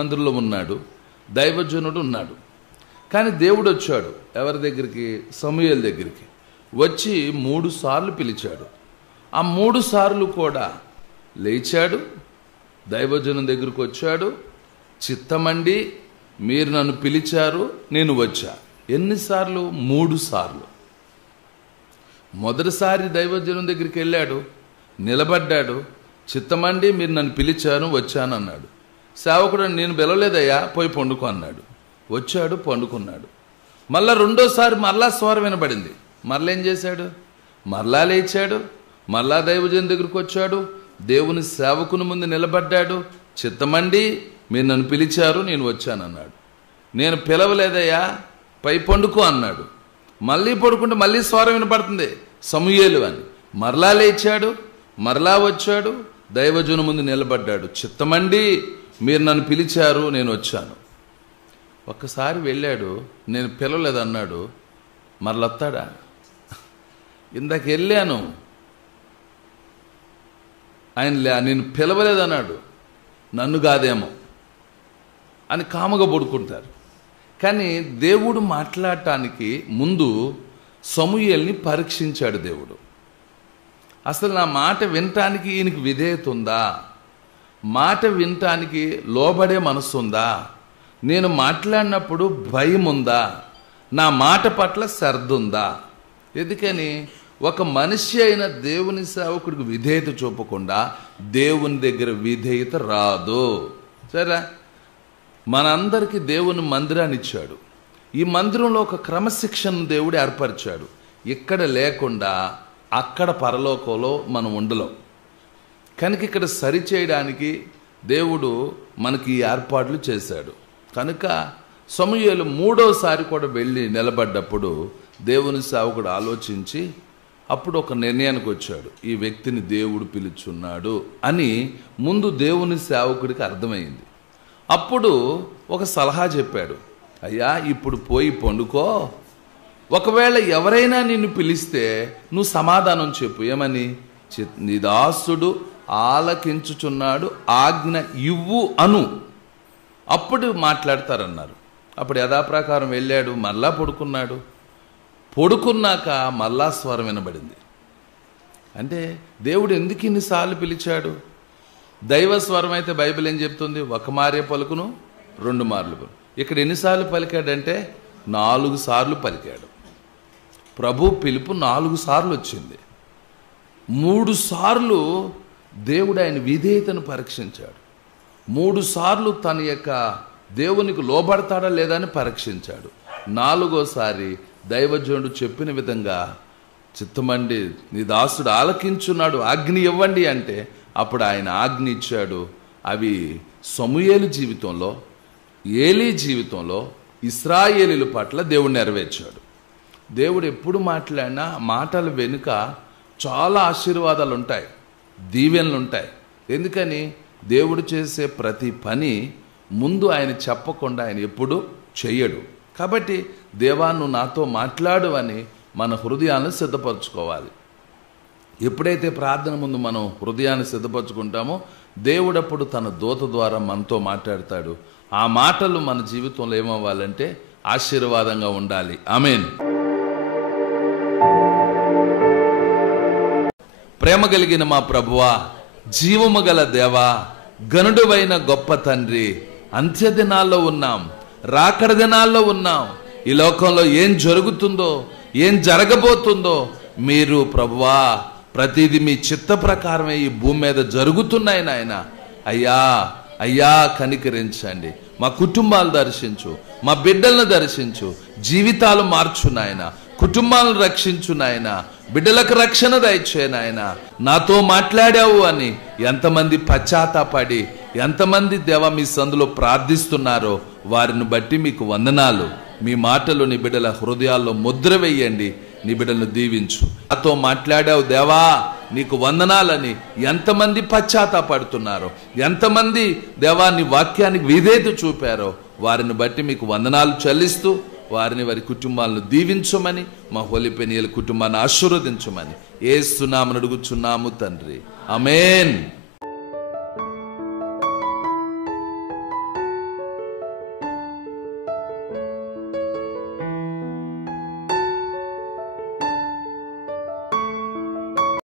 మందిరంలో ఉన్నాడు, దైవజనుడు ఉన్నాడు. కానీ దేవుడు వచ్చాడు ఎవరి దగ్గరికి? సమూయేలు దగ్గరికి వచ్చి 3 సార్లు పిలిచాడు. ఆ 3 సార్లు కూడా లేచాడు, దైవజనం దగ్గరికి వచ్చాడు. చిత్తమండి, మీరు నన్ను పిలిచారు, నేను వచ్చా. ఎన్నిసార్లు? 3 సార్లు. మొదటిసారి దైవజనం దగ్గరికి వెళ్ళాడు, నిలబడ్డాడు, చిత్తమండి మీరు నన్ను పిలిచారు, వచ్చాను అన్నాడు. సేవకుడు నేను పిలవలేదయ్యా, పోయి పండుకో అన్నాడు. వచ్చాడు, పండుకున్నాడు. మళ్ళా రెండోసారి మరలా స్వరం వినబడింది. మరలా ఏం చేశాడు? మరలా లేచాడు, మరలా దైవజనం దగ్గరికి వచ్చాడు, దేవుని సేవకుని ముందు నిలబడ్డాడు. చిత్తమండి మీరు నన్ను పిలిచారు, నేను వచ్చాను అన్నాడు. నేను పిలవలేదయ్యా, పై పండుకో అన్నాడు. మళ్ళీ పడుకుంటే మళ్ళీ స్వరం వినపడుతుంది, సమూయేలు అని. మరలా లేచాడు, మరలా వచ్చాడు, దైవజనం ముందు నిలబడ్డాడు. చిత్తమండి మీరు నన్ను పిలిచారు, నేను వచ్చాను. ఒక్కసారి వెళ్ళాడు, నేను పిలవలేదన్నాడు. మరలొత్తాడా? ఇందాక వెళ్ళాను, ఆయన నేను పిలవలేదన్నాడు, నన్ను కాదేమో అని కాముగా పడుకుంటారు. కానీ దేవుడు మాట్లాడటానికి ముందు సమూయేలుని పరీక్షించాడు దేవుడు. అసలు నా మాట వినటానికి ఈయనకి విధేయత ఉందా? మాట వినటానికి లోబడే మనసు ఉందా? నేను మాట్లాడినప్పుడు భయం ఉందా? నా మాట పట్ల శ్రద్ధ ఉందా? ఎందుకని ఒక మనిషి అయిన దేవుని సేవకుడికి విధేయత చూపకుండా దేవుని దగ్గర విధేయత రాదు. సరే, మనందరికీ దేవుని మందిరాన్ని ఇచ్చాడు. ఈ మందిరంలో ఒక క్రమశిక్షణ దేవుడు ఏర్పరిచాడు. ఇక్కడ లేకుండా అక్కడ పరలోకంలో మనం ఉండలేం. కనుక ఇక్కడ సరిచేయడానికి దేవుడు మనకి ఈ ఏర్పాట్లు చేశాడు. కనుక సమూయేలు 3వసారి కూడా వెళ్ళి నిలబడ్డప్పుడు దేవుని సేవకుడు ఆలోచించి అప్పుడు ఒక నిర్ణయానికి వచ్చాడు, ఈ వ్యక్తిని దేవుడు పిలుచున్నాడు అని ముందు దేవుని సేవకుడికి అర్థమైంది. అప్పుడు ఒక సలహా చెప్పాడు, అయ్యా ఇప్పుడు పోయి పండుకో, ఒకవేళ ఎవరైనా నిన్ను పిలిస్తే నువ్వు సమాధానం చెప్పు. ఏమని? నీ దాసుడు ఆలకించుచున్నాడు, ఆజ్ఞ ఇవ్వు అను, అప్పుడు మాట్లాడతారన్నారు. అప్పుడు యథాప్రకారం వెళ్ళాడు, మళ్ళా పడుకున్నాడు. పడుకున్నాక మళ్ళా స్వరం వినబడింది. అంటే దేవుడు ఎందుకు ఇన్నిసార్లు పిలిచాడు? దైవ స్వరం అయితే బైబిల్ ఏం చెప్తుంది? 1 మారే పలుకును 2 మార్లు పలుకు. ఇక్కడ ఎన్నిసార్లు పలికాడంటే 4 సార్లు పలికాడు. ప్రభు పిలుపు 4 సార్లు వచ్చింది. 3 సార్లు దేవుడు ఆయన విధేయతను పరీక్షించాడు. 3 సార్లు తన యొక్క దేవునికి లోబడతాడా లేదా అని పరీక్షించాడు. 4వసారి దైవజనుడు చెప్పిన విధంగా చిత్తమండి నీ దాసుడు ఆలకించున్నాడు, ఆజ్ఞ ఇవ్వండి అంటే అప్పుడు ఆయన ఆజ్ఞ ఇచ్చాడు. అవి సమూయేలు జీవితంలో, ఏలీ జీవితంలో, ఇశ్రాయేలీల పట్ల దేవుడు నెరవేర్చాడు. దేవుడు ఎప్పుడు మాట్లాడినా మాటల వెనుక చాలా ఆశీర్వాదాలు ఉంటాయి, దీవెనలు ఉంటాయి. ఎందుకని? దేవుడు చేసే ప్రతి పని ముందు ఆయన చెప్పకుండా ఆయన ఎప్పుడు చెయ్యడు. కాబట్టి దేవా నువ్వు నాతో మాట్లాడు అని మన హృదయాన్ని సిద్ధపరచుకోవాలి. ఎప్పుడైతే ప్రార్థన ముందు మనం హృదయాన్ని సిద్ధపరచుకుంటామో దేవుడప్పుడు తన దూత ద్వారా మనతో మాట్లాడతాడు. ఆ మాటలు మన జీవితంలో ఏమవ్వాలంటే ఆశీర్వాదంగా ఉండాలి. ఆమేన్. ప్రేమ కలిగిన మా ప్రభువా, జీవము గల దేవా, గనుడువైన గొప్ప తండ్రి, అంత్య దినాల్లో ఉన్నాం, రాకడ దినాల్లో ఉన్నాం. ఈ లోకంలో ఏం జరుగుతుందో, ఏం జరగబోతుందో మీరు ప్రభువా ప్రతిదీ మీ చిత్త ప్రకారమే ఈ భూమి మీద జరుగుతున్నాయి నాయన. అయ్యా అయ్యా కనికరించండి, మా కుటుంబాలు దర్శించు, మా బిడ్డలను దర్శించు, జీవితాలు మార్చు నాయన, కుటుంబాలను రక్షించు నాయన, బిడ్డలకు రక్షణ దయచే నాయన. నాతో మాట్లాడావు అని ఎంతమంది పశ్చాత్తాపడి ఎంతమంది దేవా మీ సందులో ప్రార్థిస్తున్నారో వారిని బట్టి మీకు వందనాలు. మీ మాటలు నీ బిడ్డల హృదయాల్లో ముద్ర వేయండి, నీ బిడ్డలను దీవించు. నాతో మాట్లాడావు దేవా నీకు వందనాలని ఎంతమంది పశ్చాత్తాపడుతున్నారో, ఎంతమంది దేవా నీ వాక్యానికి విధేయత చూపారో వారిని బట్టి మీకు వందనాలు చెల్లిస్తూ వారిని వారి కుటుంబాలను దీవించమని, మా హోలీ పెనియల్ కుటుంబాన్ని ఆశీర్వదించమని యేసు నామమున అడుగుచున్నాము తండ్రి. ఆమేన్.